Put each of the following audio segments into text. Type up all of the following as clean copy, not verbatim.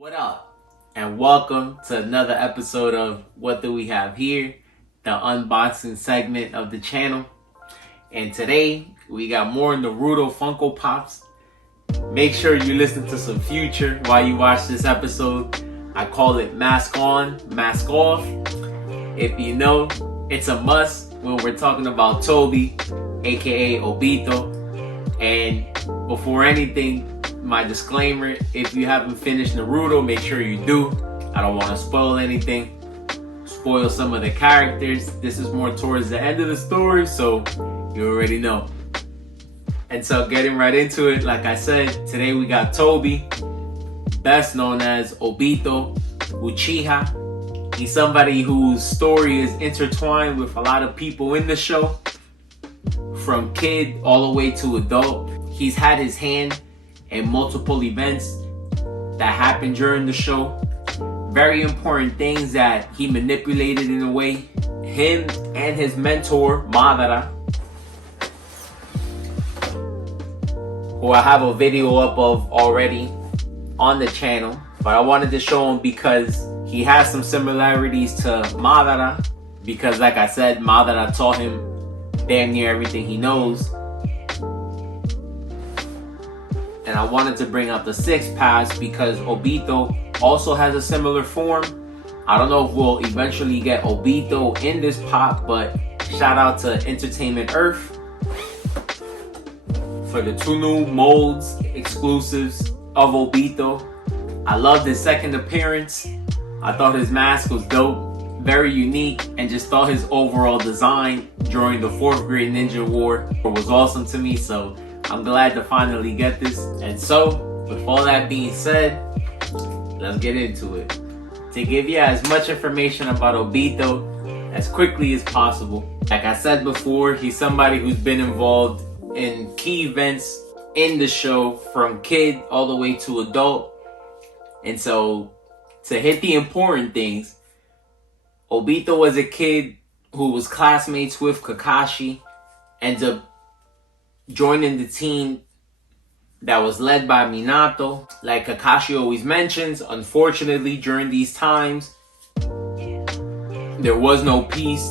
What up? And welcome to another episode of What Do We Have Here, the unboxing segment of the channel. And today we got more Naruto Funko Pops. Make sure you listen to some Future while you watch this episode. I call it Mask On, Mask Off. If you know, it's a must when we're talking about Toby, aka Obito. And before anything, my disclaimer, if you haven't finished Naruto, make sure you do. I don't want to spoil anything, spoil some of the characters. This is more towards the end of the story, so you already know. And so getting right into it, like I said, today we got Toby, best known as Obito Uchiha. He's somebody whose story is intertwined with a lot of people in the show, from kid all the way to adult. He's had his hand in multiple events that happened during the show. Very important things that he manipulated in a way. Him and his mentor, Madara, who I have a video up of already on the channel. But I wanted to show him because he has some similarities to Madara. Because like I said, Madara taught him damn near everything he knows. And I wanted to bring out the 6 pass because Obito also has a similar form. I don't know if we'll eventually get Obito in this pop, but shout out to Entertainment Earth for the 2 new molds exclusives of Obito. I loved his second appearance. I thought his mask was dope, very unique, and just thought his overall design during the 4th grade Ninja War was awesome to me. So I'm glad to finally get this. And so, with all that being said, let's get into it. To give you as much information about Obito as quickly as possible. Like I said before, he's somebody who's been involved in key events in the show from kid all the way to adult. And so, to hit the important things, Obito was a kid who was classmates with Kakashi, ends up joining the team that was led by Minato. Like Kakashi always mentions, unfortunately during these times, there was no peace.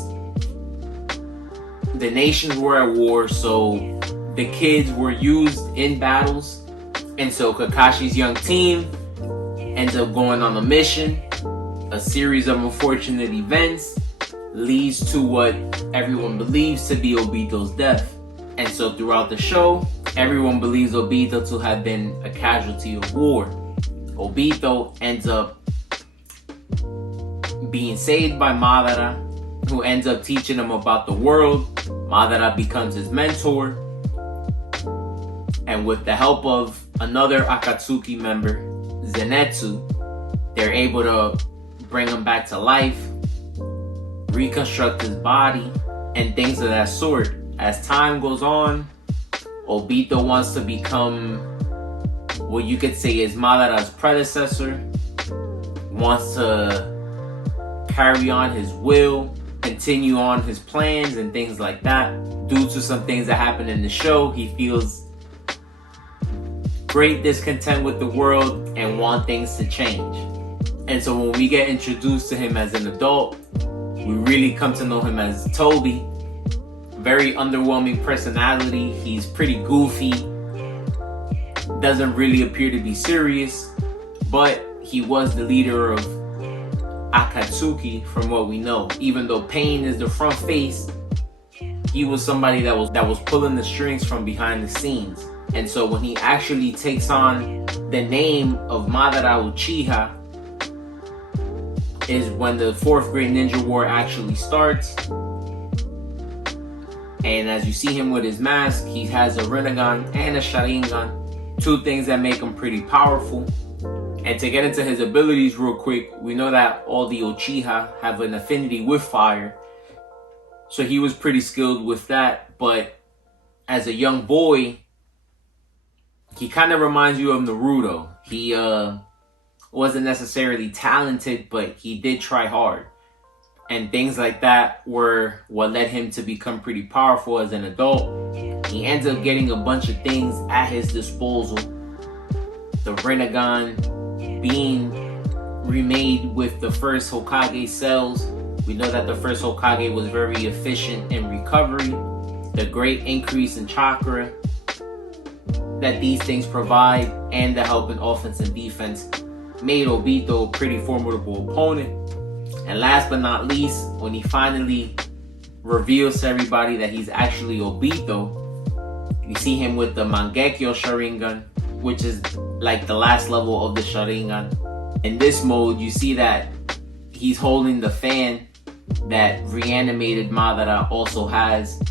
The nations were at war, so the kids were used in battles. And so Kakashi's young team ends up going on a mission. A series of unfortunate events leads to what everyone believes to be Obito's death. And so throughout the show, everyone believes Obito to have been a casualty of war. Obito ends up being saved by Madara, who ends up teaching him about the world. Madara becomes his mentor. And with the help of another Akatsuki member, Zenitsu, they're able to bring him back to life, reconstruct his body, and things of that sort. As time goes on, Obito wants to become what you could say is Madara's predecessor, wants to carry on his will, continue on his plans and things like that. Due to some things that happen in the show, he feels great discontent with the world and want things to change. And so when we get introduced to him as an adult, we really come to know him as Toby. Very underwhelming personality. He's pretty goofy. Doesn't really appear to be serious. But he was the leader of Akatsuki from what we know. Even though Pain is the front face, he was somebody that was pulling the strings from behind the scenes. And so when he actually takes on the name of Madara Uchiha is when the 4th grade Ninja War actually starts. And as you see him with his mask, he has a Rinnegan and a Sharingan. 2 things that make him pretty powerful. And to get into his abilities real quick, we know that all the Uchiha have an affinity with fire. So he was pretty skilled with that. But as a young boy, he kind of reminds you of Naruto. He wasn't necessarily talented, but he did try hard. And things like that were what led him to become pretty powerful as an adult. He ends up getting a bunch of things at his disposal. The Rinnegan, being remade with the first Hokage cells. We know that the first Hokage was very efficient in recovery. The great increase in chakra that these things provide and the help in offense and defense made Obito a pretty formidable opponent. And last but not least, when he finally reveals to everybody that he's actually Obito, you see him with the Mangekyo Sharingan, which is like the last level of the Sharingan. In this mode, you see that he's holding the fan that reanimated Madara also has.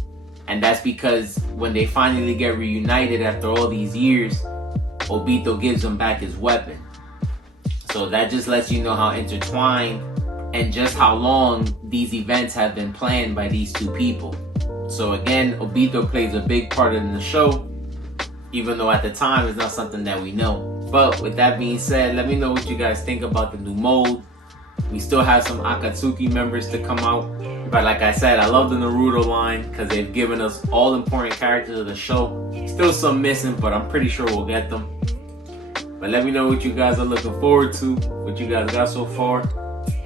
And that's because when they finally get reunited after all these years, Obito gives him back his weapon. So that just lets you know how intertwined and just how long these events have been planned by these two people. So again, Obito plays a big part in the show, even though at the time it's not something that we know. But with that being said, let me know what you guys think about the new mode. We still have some Akatsuki members to come out. But like I said, I love the Naruto line because they've given us all important characters of the show. Still some missing, but I'm pretty sure we'll get them. But let me know what you guys are looking forward to, what you guys got so far.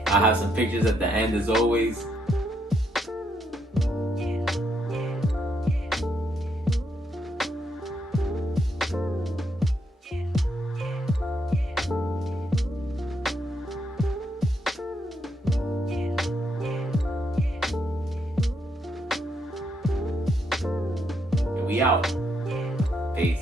I have some pictures at the end as always. And we out. Peace.